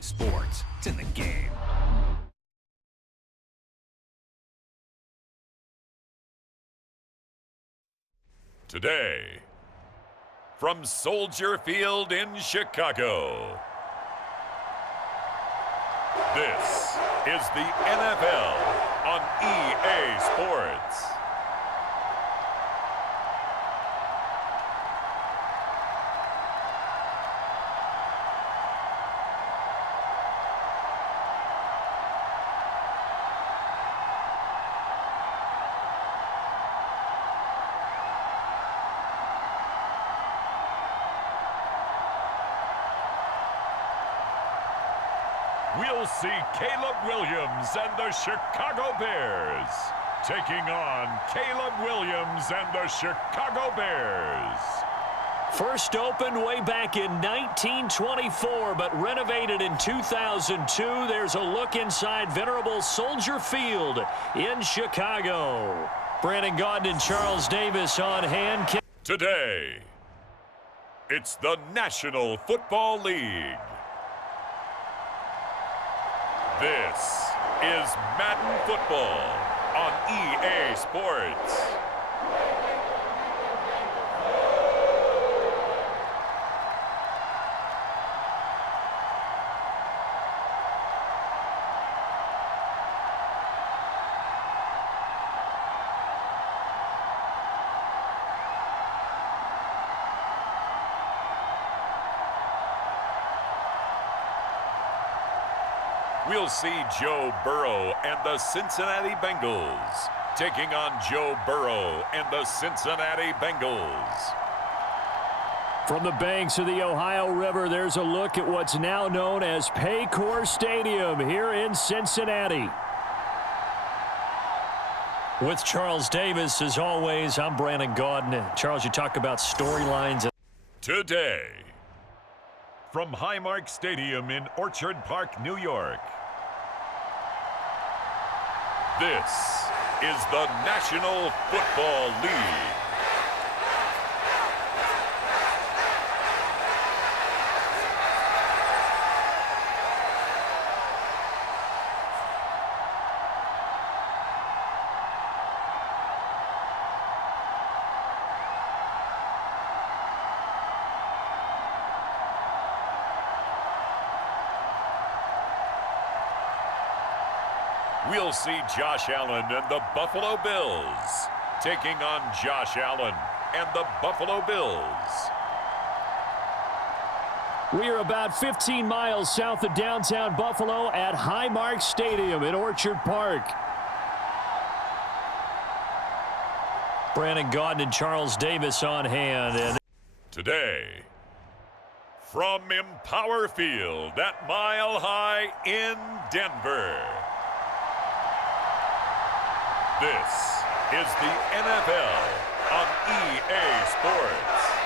EA Sports. It's in the game. Today, from Soldier Field in Chicago, this is the NFL on EA Sports. We'll see Caleb Williams and the Chicago Bears taking on Caleb Williams and the Chicago Bears. First opened way back in 1924, but renovated in 2002. There's a look inside venerable Soldier Field in Chicago. Brandon Gaudin and Charles Davis on hand. Today, it's the National Football League. This is Madden Football on EA Sports. We'll see Joe Burrow and the Cincinnati Bengals taking on Joe Burrow and the Cincinnati Bengals. From the banks of the Ohio River, there's a look at what's now known as Paycor Stadium here in Cincinnati. With Charles Davis, as always, I'm Brandon Gaudin. Charles, you talk about storylines. Today, from Highmark Stadium in Orchard Park, New York, this is the National Football League. We'll see Josh Allen and the Buffalo Bills taking on Josh Allen and the Buffalo Bills. We are about 15 miles south of downtown Buffalo at Highmark Stadium in Orchard Park. Brandon Gaudin and Charles Davis on hand. And today, from Empower Field at Mile High in Denver, this is the NFL on EA Sports.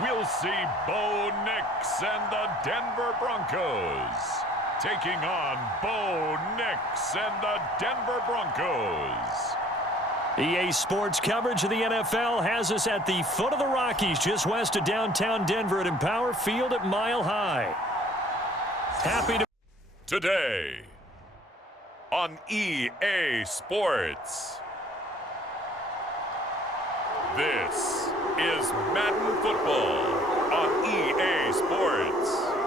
We'll see Bo Nix and the Denver Broncos taking on Bo Nix and the Denver Broncos. EA Sports coverage of the NFL has us at the foot of the Rockies, just west of downtown Denver at Empower Field at Mile High. Happy to... Today, on EA Sports, this is Madden Football on EA Sports.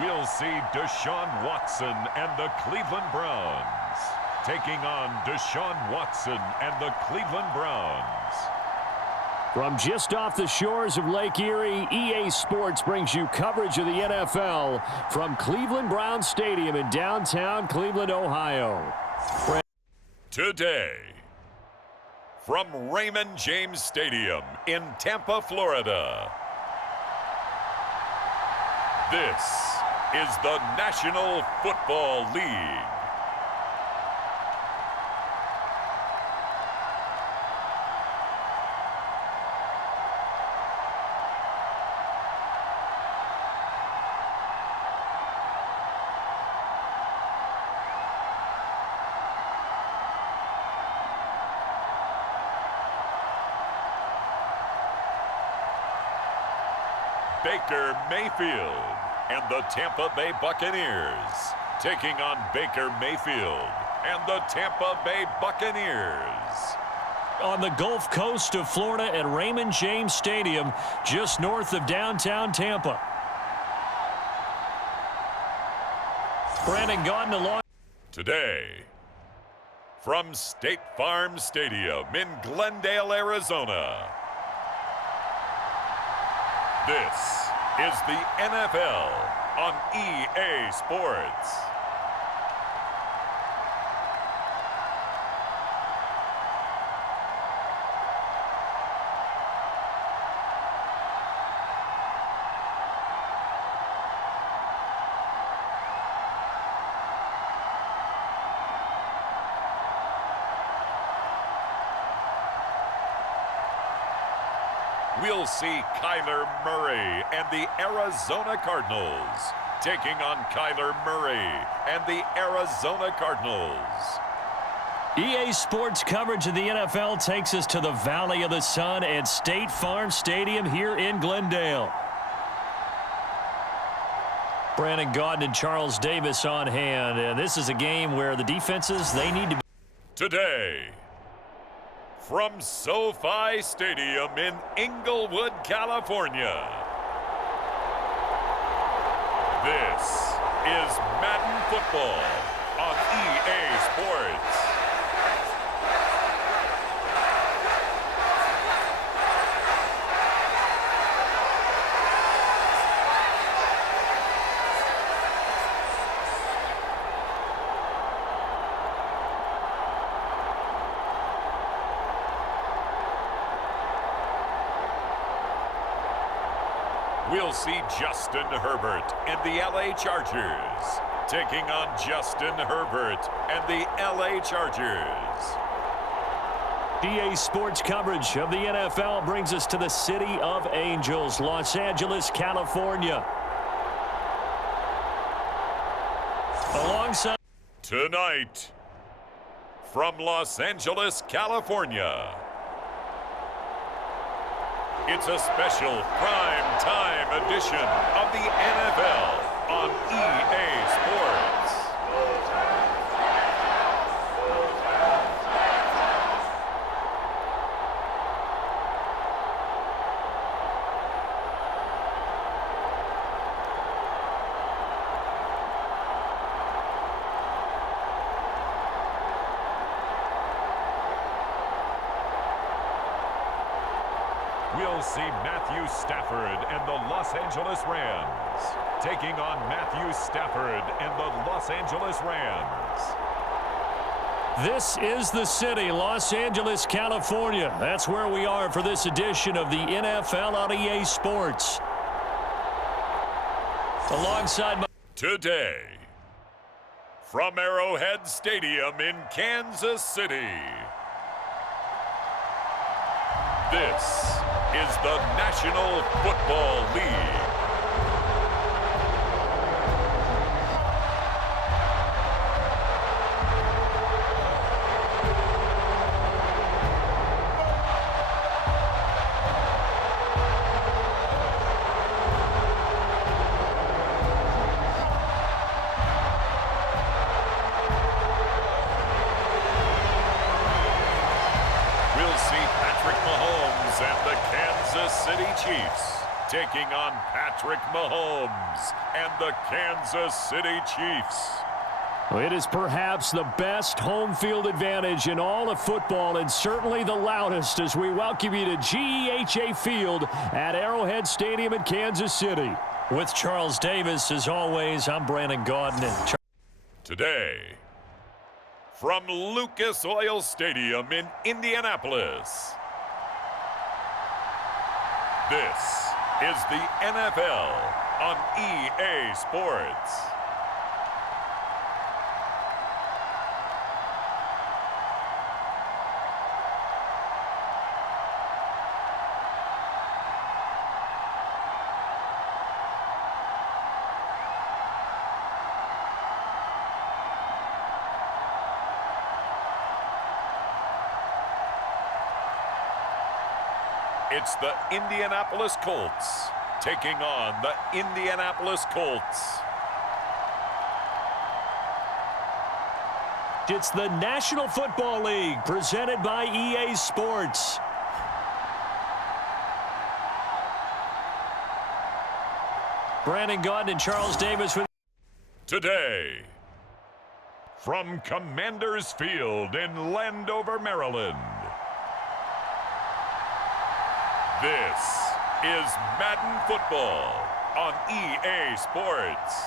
We'll see Deshaun Watson and the Cleveland Browns taking on Deshaun Watson and the Cleveland Browns. From just off the shores of Lake Erie, EA Sports brings you coverage of the NFL from Cleveland Brown Stadium in downtown Cleveland, Ohio. Today, from Raymond James Stadium in Tampa, Florida, this is the National Football League. Baker Mayfield and the Tampa Bay Buccaneers taking on Baker Mayfield and the Tampa Bay Buccaneers. On the Gulf Coast of Florida at Raymond James Stadium, just north of downtown Tampa. Brandon Gaudin along. Today, from State Farm Stadium in Glendale, Arizona, this is the NFL on EA Sports. We'll see Kyler Murray and the Arizona Cardinals taking on Kyler Murray and the Arizona Cardinals. EA Sports coverage of the NFL takes us to the Valley of the Sun at State Farm Stadium here in Glendale. Brandon Gaudin and Charles Davis on hand, and this is a game where the defenses, they need to be. Today, from SoFi Stadium in Inglewood, California, this is Madden Football on EA Sports. We'll see Justin Herbert and the LA Chargers taking on Justin Herbert and the LA Chargers. EA Sports coverage of the NFL brings us to the City of Angels, Los Angeles, California. Alongside Tonight, from Los Angeles, California, it's a special prime time edition of the NFL on EA Sports. We'll see Matthew Stafford and the Los Angeles Rams taking on Matthew Stafford and the Los Angeles Rams. This is the city, Los Angeles, California. That's where we are for this edition of the NFL on EA Sports. Alongside Today, from Arrowhead Stadium in Kansas City, this is the National Football League. Chiefs taking on Patrick Mahomes and the Kansas City Chiefs. It is perhaps the best home field advantage in all of football and certainly the loudest as we welcome you to GEHA Field at Arrowhead Stadium in Kansas City. With Charles Davis, as always, I'm Brandon Gaudin. Today, from Lucas Oil Stadium in Indianapolis, this is the NFL on EA Sports. It's the Indianapolis Colts taking on the Indianapolis Colts. It's the National Football League presented by EA Sports. Brandon Gaudin and Charles Davis with Today, from Commanders Field in Landover, Maryland, this is Madden Football on EA Sports.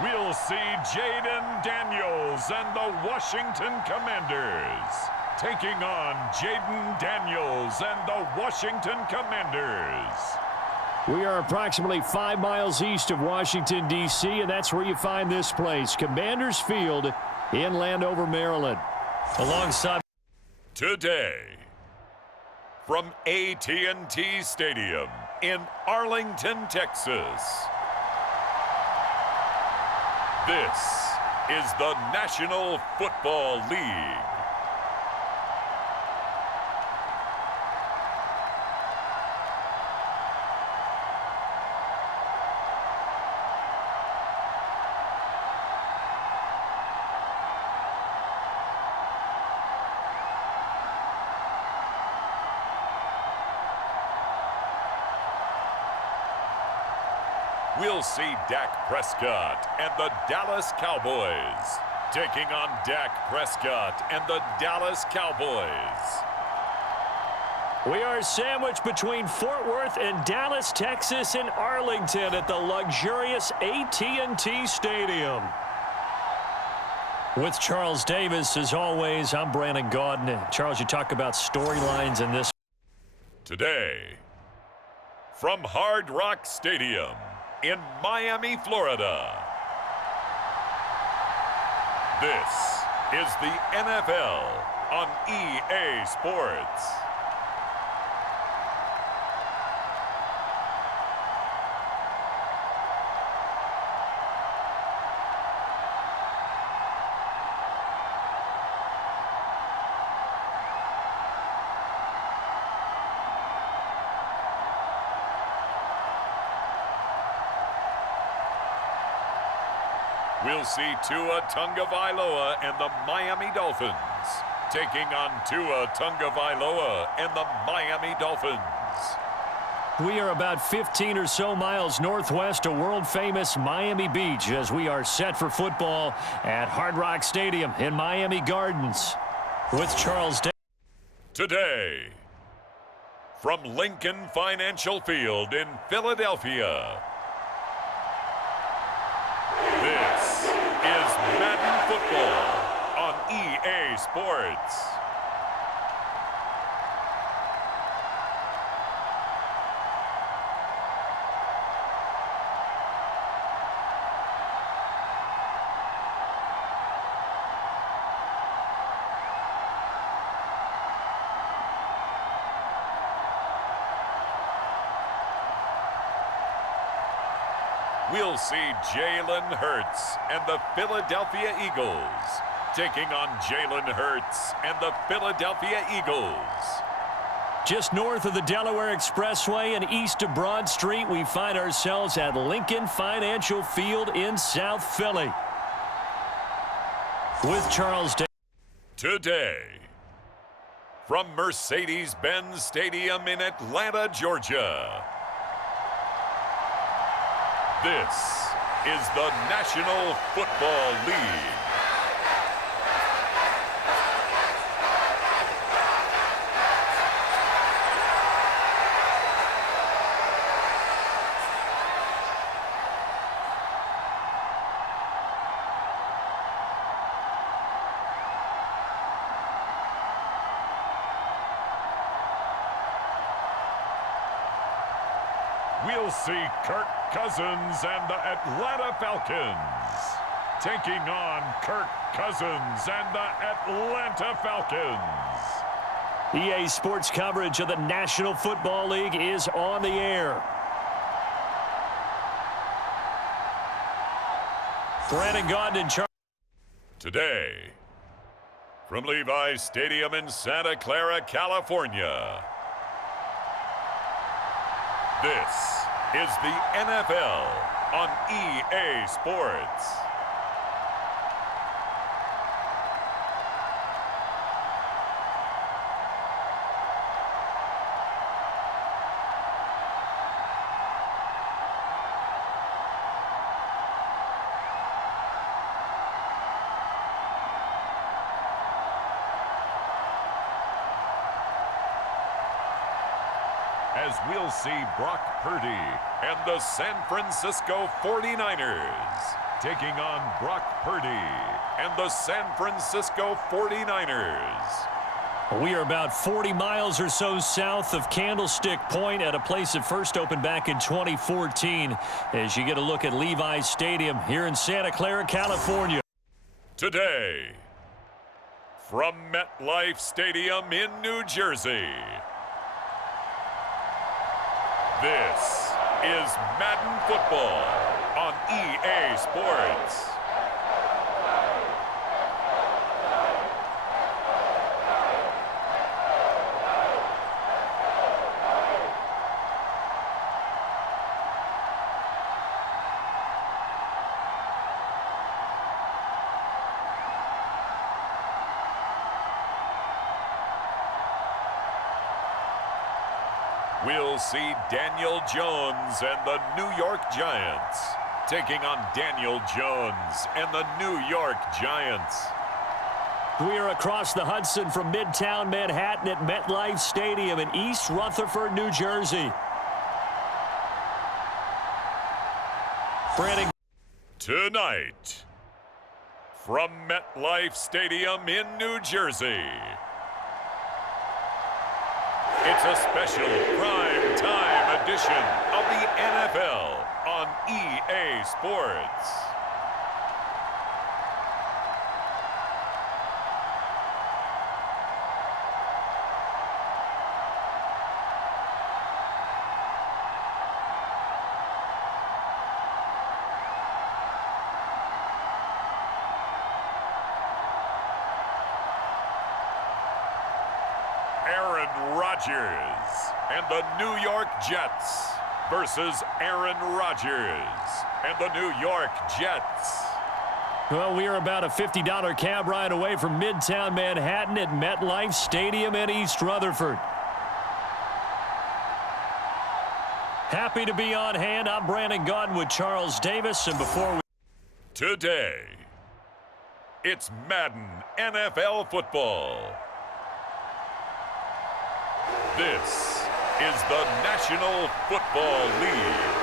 We'll see Jaden Daniels and the Washington Commanders taking on Jaden Daniels and the Washington Commanders. We are approximately 5 miles east of Washington, D.C., and that's where you find this place, Commanders Field in Landover, Maryland. Alongside Today, from AT&T Stadium in Arlington, Texas, this is the National Football League. We'll see Dak Prescott and the Dallas Cowboys taking on Dak Prescott and the Dallas Cowboys. We are sandwiched between Fort Worth and Dallas, Texas, and Arlington at the luxurious AT&T Stadium. With Charles Davis, as always, I'm Brandon Gaudin. Charles, you talk about storylines in this. Today, from Hard Rock Stadium in Miami, Florida, this is the NFL on EA Sports. We'll see Tua Tagovailoa and the Miami Dolphins taking on Tua Tagovailoa and the Miami Dolphins. We are about 15 or so miles northwest of world-famous Miami Beach as we are set for football at Hard Rock Stadium in Miami Gardens. With Charles Davis. Today, from Lincoln Financial Field in Philadelphia, this is Madden Football on EA Sports. We'll see Jalen Hurts and the Philadelphia Eagles taking on Jalen Hurts and the Philadelphia Eagles. Just north of the Delaware Expressway and east of Broad Street, we find ourselves at Lincoln Financial Field in South Philly. With Charles Davis. Today, from Mercedes-Benz Stadium in Atlanta, Georgia, this is the National Football League. We'll see Kirk Cousins and the Atlanta Falcons taking on Kirk Cousins and the Atlanta Falcons. EA Sports coverage of the National Football League is on the air. Brandon Gaudin in charge. Today, from Levi's Stadium in Santa Clara, California, this is the NFL on EA Sports. As we'll see Brock Purdy and the San Francisco 49ers taking on Brock Purdy and the San Francisco 49ers. We are about 40 miles or so south of Candlestick Point at a place that first opened back in 2014 as you get a look at Levi's Stadium here in Santa Clara, California. Today, from MetLife Stadium in New Jersey, this is Madden Football on EA Sports. We'll see Daniel Jones and the New York Giants taking on Daniel Jones and the New York Giants. We are across the Hudson from Midtown Manhattan at MetLife Stadium in East Rutherford, New Jersey. Brandon. Tonight, from MetLife Stadium in New Jersey, it's a special prime time edition of the NFL on EA Sports. Rodgers and the New York Jets versus Aaron Rodgers and the New York Jets. Well, we are about a $50 cab ride away from Midtown Manhattan at MetLife Stadium in East Rutherford. Happy to be on hand. I'm Brandon Gaudin with Charles Davis, and before we... Today, it's Madden NFL football. This is the National Football League.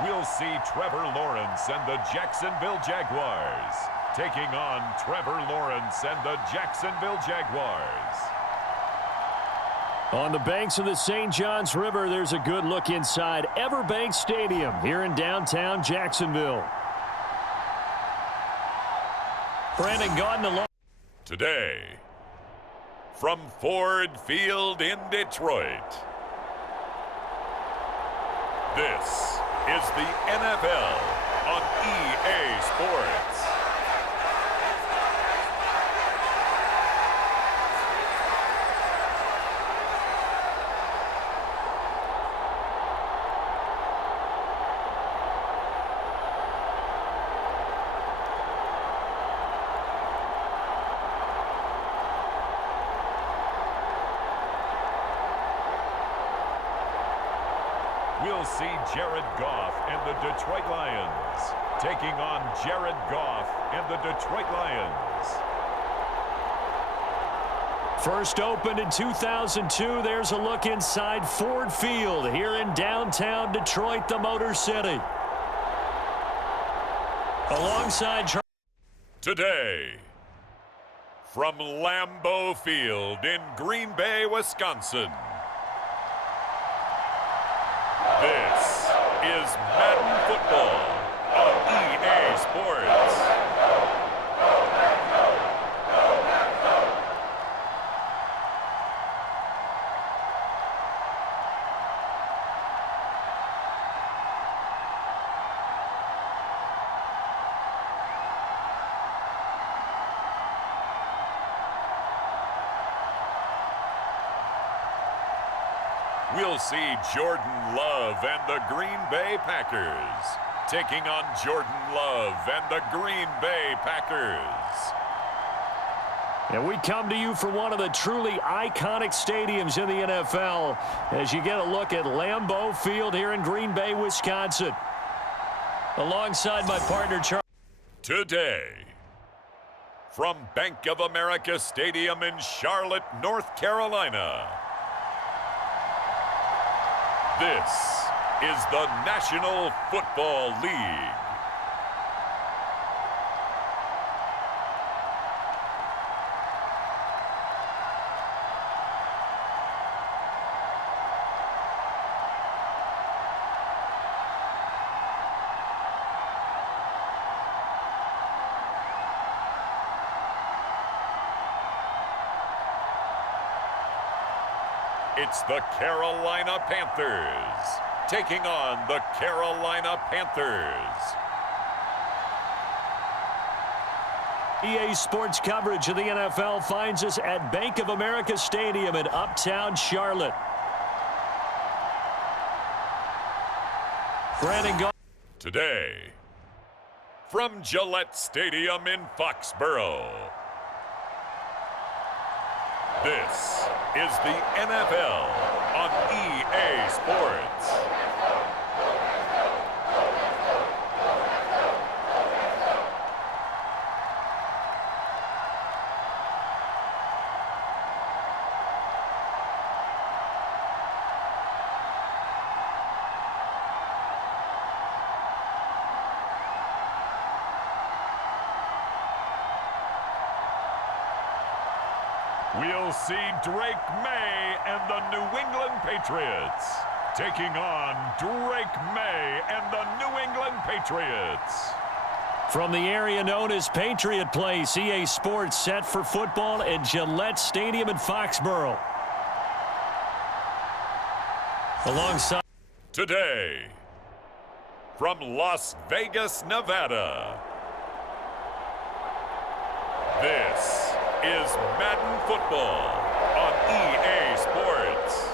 We'll see Trevor Lawrence and the Jacksonville Jaguars taking on Trevor Lawrence and the Jacksonville Jaguars. On the banks of the St. Johns River, there's a good look inside MLB Bank Stadium here in downtown Jacksonville. Brandon Gaudin along. Today, from Ford Field in Detroit, this is the NFL on EA Sports. We'll see Jared Goff and the Detroit Lions taking on Jared Goff and the Detroit Lions. First opened in 2002, there's a look inside Ford Field here in downtown Detroit, the Motor City. Alongside Today, from Lambeau Field in Green Bay, Wisconsin, this is Madden Football on EA Sports. We'll see Jordan Love and the Green Bay Packers taking on Jordan Love and the Green Bay Packers. And we come to you from one of the truly iconic stadiums in the NFL as you get a look at Lambeau Field here in Green Bay, Wisconsin. Alongside my partner, Charlie. Today, from Bank of America Stadium in Charlotte, North Carolina, this is the National Football League. It's the Carolina Panthers taking on the Carolina Panthers. EA Sports coverage of the NFL finds us at Bank of America Stadium in Uptown Charlotte. Brandon Gaudin. Today, from Gillette Stadium in Foxborough, this is the NFL on EA Sports. We'll see Drake May and the New England Patriots taking on Drake May and the New England Patriots. From the area known as Patriot Place, EA Sports set for football at Gillette Stadium in Foxborough. Alongside. Today, from Las Vegas, Nevada, this is Madden Football on EA Sports.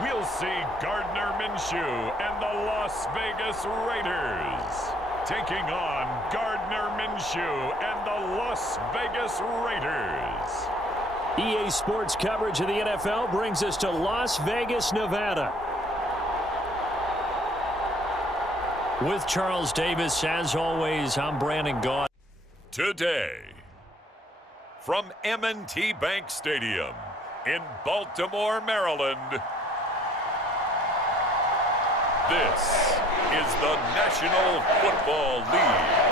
We'll see Gardner and the Las Vegas Raiders taking on Gardner Minshew and the Las Vegas Raiders. EA Sports coverage of the NFL brings us to Las Vegas, Nevada. With Charles Davis, as always, I'm Brandon Gaudin. Today, from MNT Bank Stadium in Baltimore, Maryland, this is the National Football League.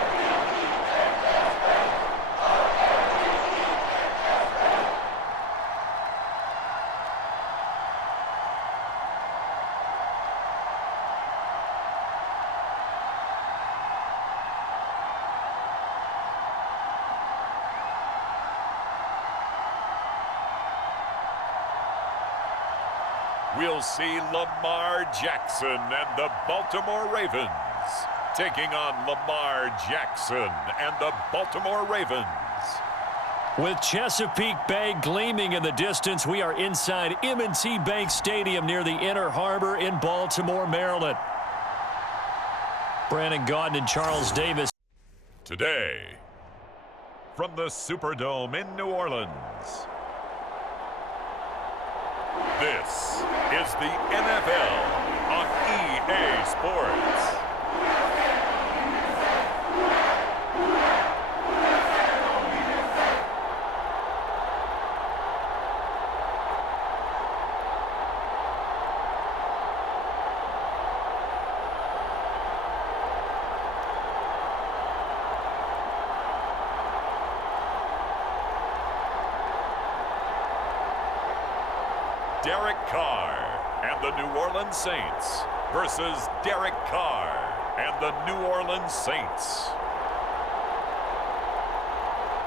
We'll see Lamar Jackson and the Baltimore Ravens taking on Lamar Jackson and the Baltimore Ravens. With Chesapeake Bay gleaming in the distance, we are inside M&T Bank Stadium near the Inner Harbor in Baltimore, Maryland. Brandon Gaudin and Charles Davis. Today, from the Superdome in New Orleans, this is the NFL on EA Sports. Derek Carr and the New Orleans Saints versus Derek Carr and the New Orleans Saints.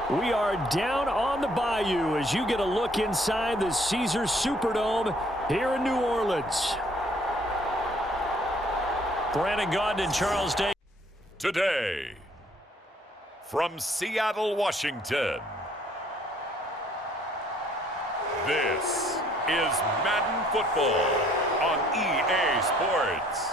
We are down on the bayou as you get a look inside the Caesars Superdome here in New Orleans. Brandon Gaudin and Charles Davis. Today, from Seattle, Washington, this is Madden Football on EA Sports.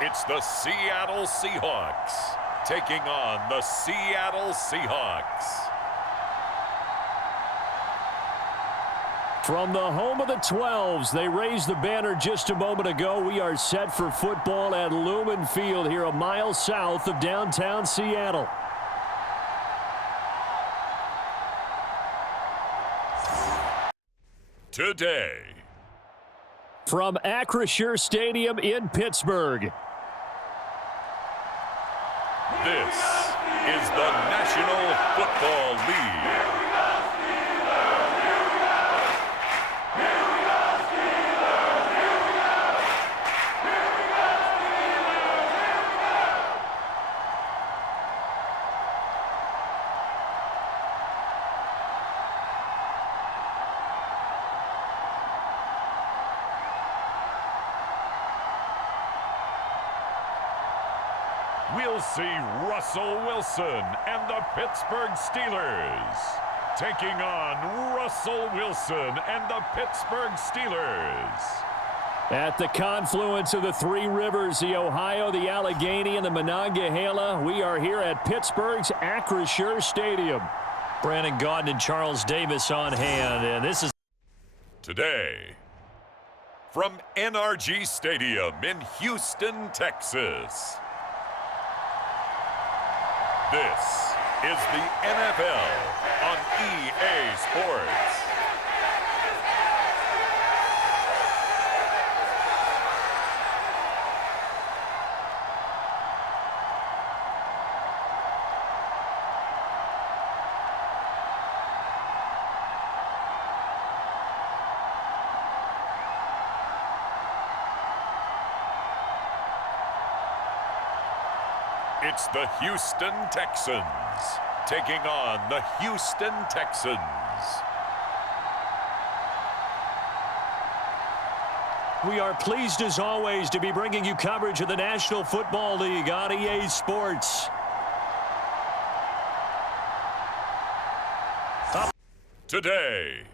It's the Seattle Seahawks taking on the Seattle Seahawks. From the home of the 12s, they raised the banner just a moment ago. We are set for football at Lumen Field here a mile south of downtown Seattle. Today, from Acrisure Stadium in Pittsburgh, this is the National Football League. We'll see Russell Wilson and the Pittsburgh Steelers taking on Russell Wilson and the Pittsburgh Steelers. At the confluence of the three rivers, the Ohio, the Allegheny, and the Monongahela, we are here at Pittsburgh's Acrisure Stadium. Brandon Gaudin and Charles Davis on hand, and this is today from NRG Stadium in Houston, Texas. This is the NFL on EA Sports. It's the Houston Texans taking on the Houston Texans. We are pleased as always to be bringing you coverage of the National Football League on EA Sports. Today,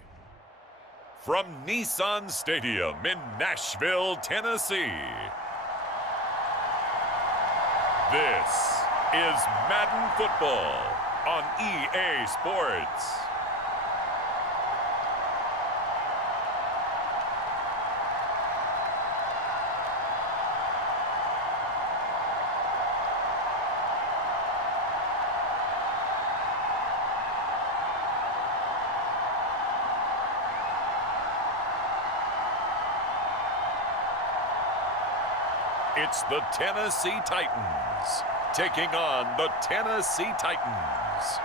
from Nissan Stadium in Nashville, Tennessee, this is Madden Football on EA Sports. It's the Tennessee Titans taking on the Tennessee Titans.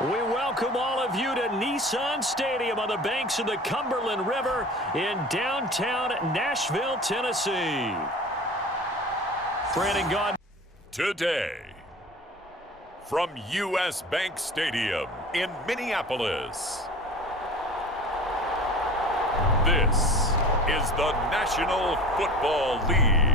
We welcome all of you to Nissan Stadium on the banks of the Cumberland River in downtown Nashville, Tennessee. Brandon Gardner. Today, from U.S. Bank Stadium in Minneapolis, this is the National Football League.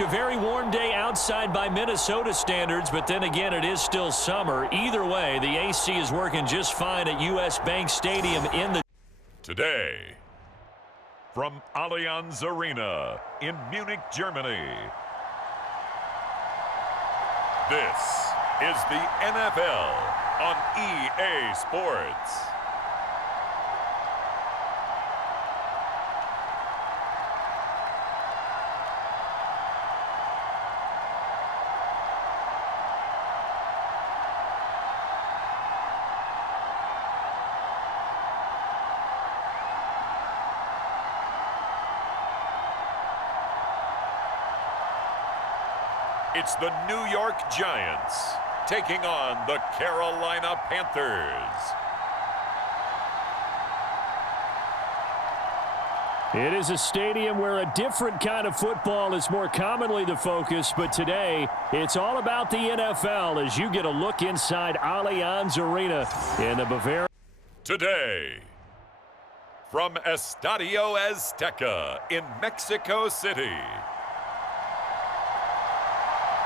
A very warm day outside by Minnesota standards, but then again, it is still summer. Either way, the AC is working just fine at U.S. Bank Stadium in the... Today, from Allianz Arena in Munich, Germany, this is the NFL on EA Sports. It's the New York Giants taking on the Carolina Panthers. It is a stadium where a different kind of football is more commonly the focus, but today it's all about the NFL as you get a look inside Allianz Arena in the Bavaria. Today, from Estadio Azteca in Mexico City,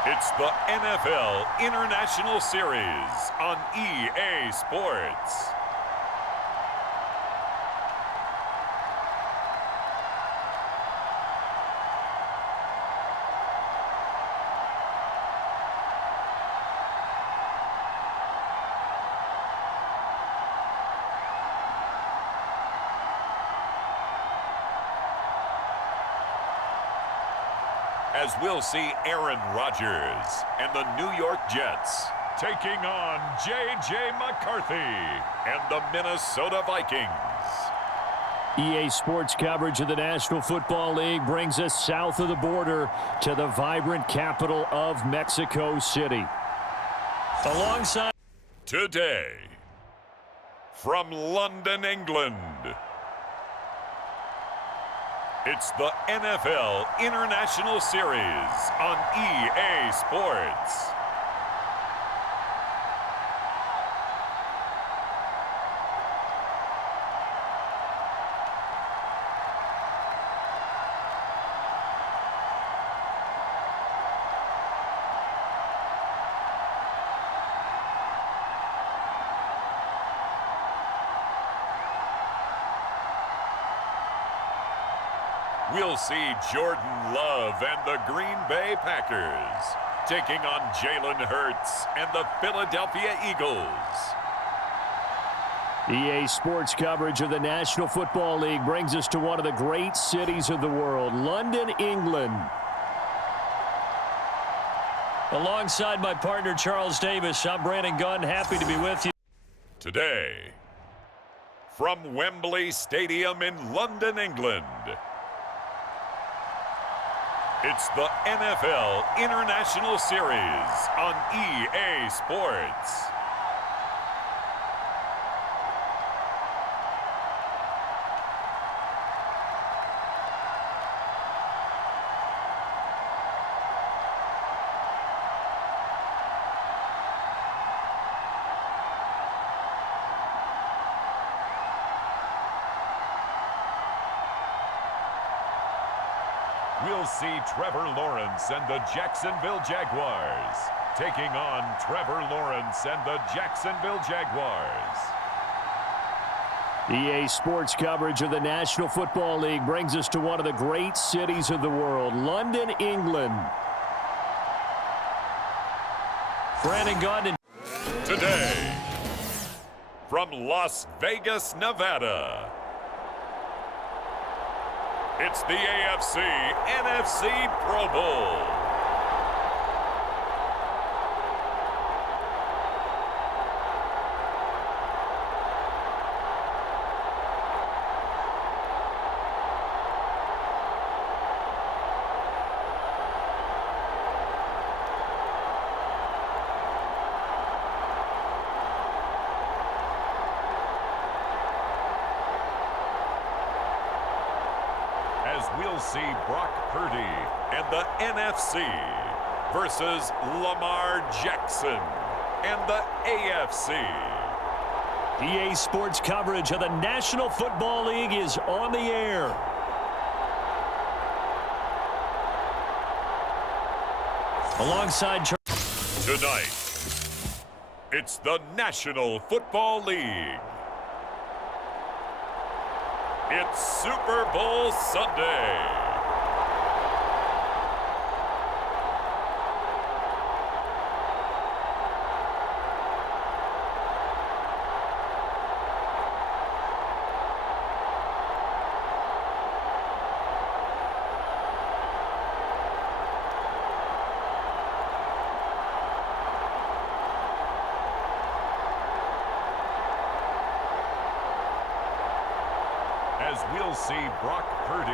it's the NFL International Series on EA Sports. As we'll see Aaron Rodgers and the New York Jets taking on J.J. McCarthy and the Minnesota Vikings. EA Sports coverage of the National Football League brings us south of the border to the vibrant capital of Mexico City. Alongside today, from London, England, it's the NFL International Series on EA Sports. We'll see Jordan Love and the Green Bay Packers taking on Jalen Hurts and the Philadelphia Eagles. EA Sports coverage of the National Football League brings us to one of the great cities of the world, London, England. Alongside my partner, Charles Davis, I'm Brandon Gunn, happy to be with you. Today, from Wembley Stadium in London, England, It's the NFL International Series on EA Sports. We'll see Trevor Lawrence and the Jacksonville Jaguars taking on Trevor Lawrence and the Jacksonville Jaguars. EA Sports coverage of the National Football League brings us to one of the great cities of the world, London, England. Brandon Gardner. Today, from Las Vegas, Nevada, it's the AFC NFC Pro Bowl. We'll see Brock Purdy and the NFC versus Lamar Jackson and the AFC. EA Sports coverage of the National Football League is on the air. Alongside tonight, it's the National Football League. It's Super Bowl Sunday. As we'll see Brock Purdy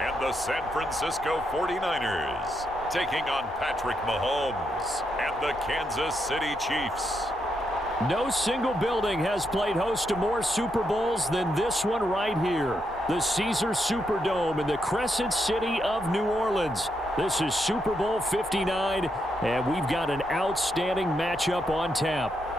and the San Francisco 49ers taking on Patrick Mahomes and the Kansas City Chiefs. No single building has played host to more Super Bowls than this one right here. The Caesars Superdome in the Crescent City of New Orleans. This is Super Bowl 59, and we've got an outstanding matchup on tap.